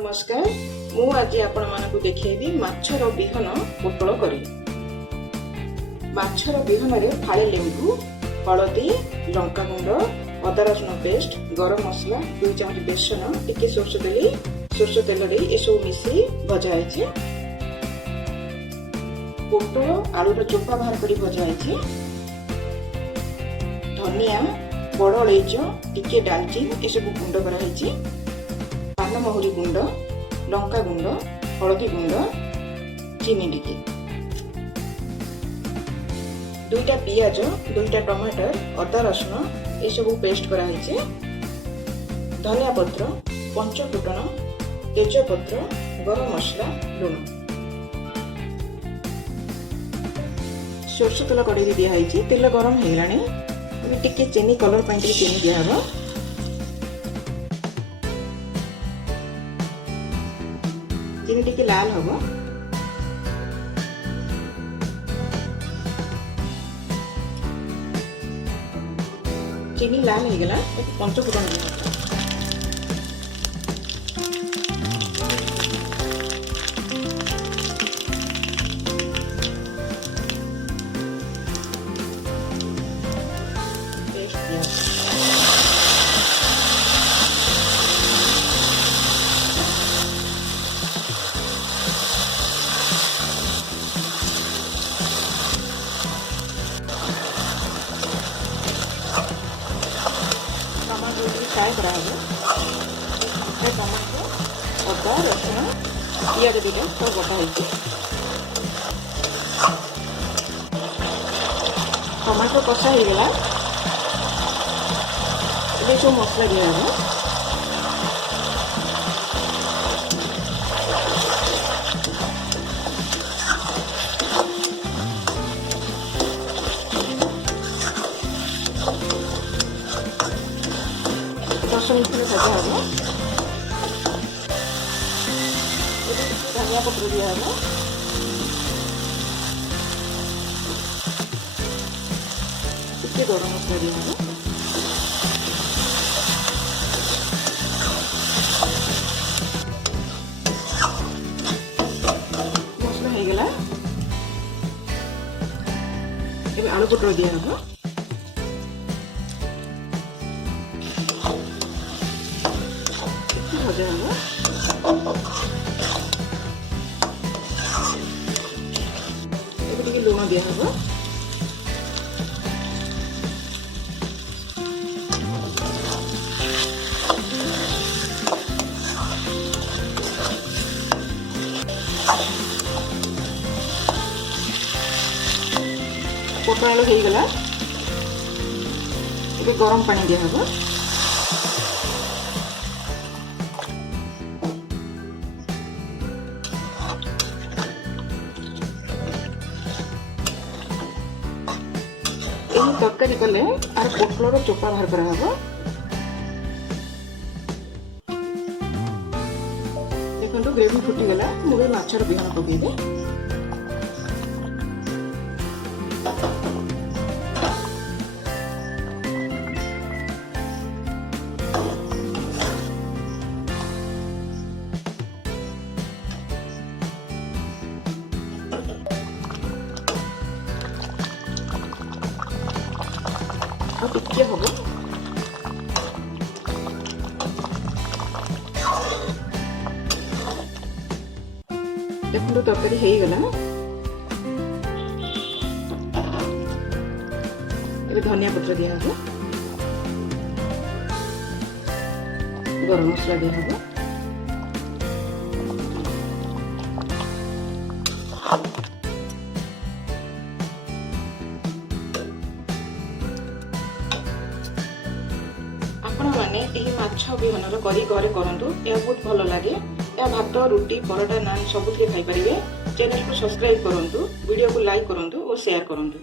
नमस्कार मु आज आपण मानकु देखेबी माछर बिहन पोटल करी। माछर बिहन रे फाळे लेंबू, हळदी, लंका गुंड, अदा रसुण पेस्ट, गरम मसला, 2 चमच बेसन, टिके सोरष तेल रे एसो मिसी भजा है। पोटल आलूर चोपा बाहर करी भजा है। धनिया, बड़ अलैच, टिके डालचीन एसबू गुंड कराई। पान महुरी गुंड, लंका गुंड, हलदी गुंड, चीनी टिके, 2टा पियाज, 2टा टमाटर, अदा रसुण एसबू पेस्ट कराई। धनिया पत्र, पंचफुटन, तेजपत्र, गरम मसला, लुण, सोरष तेल कड़े दिखाई। तेल गरम हो गलानी। टिके चीनी कलर पाई चीनी दिहब। चीनी टिके लाल हम। चीनी लाल हो गला। पंचफुटन फ्राए करा टमाटो, अदा रसुण, पियाज 2टा सब बटा है। टमाटो कषा हो गला। ये सब मसला दिया भजा हम। धनिया पत्र दिया हम। टिके गरम मसला दिया हम। मसला हो गला। एबे आलू पत्र दिया हम। भजा हम। टिके लुण दिया हम। पोटल आलू हो गला। गरम पानी दिया हम। तरकारी कले आर पोटलर चोपा बाहर करा हबो। देखो ग्रेवी फुटी गला। मुझे माछर बिहन पकेबे। टिके हम। देखो तरकारी हो गला। धनिया पत्र दिया हम। गरम मसला दिया हम। मैंने यही माछ बिहनर करी घरे करंतु। यह बहुत भल लगे। यह भात, रुटी, परोटा, नान सबुथिरे खाई परिबे। चैनल को सब्सक्राइब करंतु, वीडियो को लाइक करंतु और शेयर करंतु।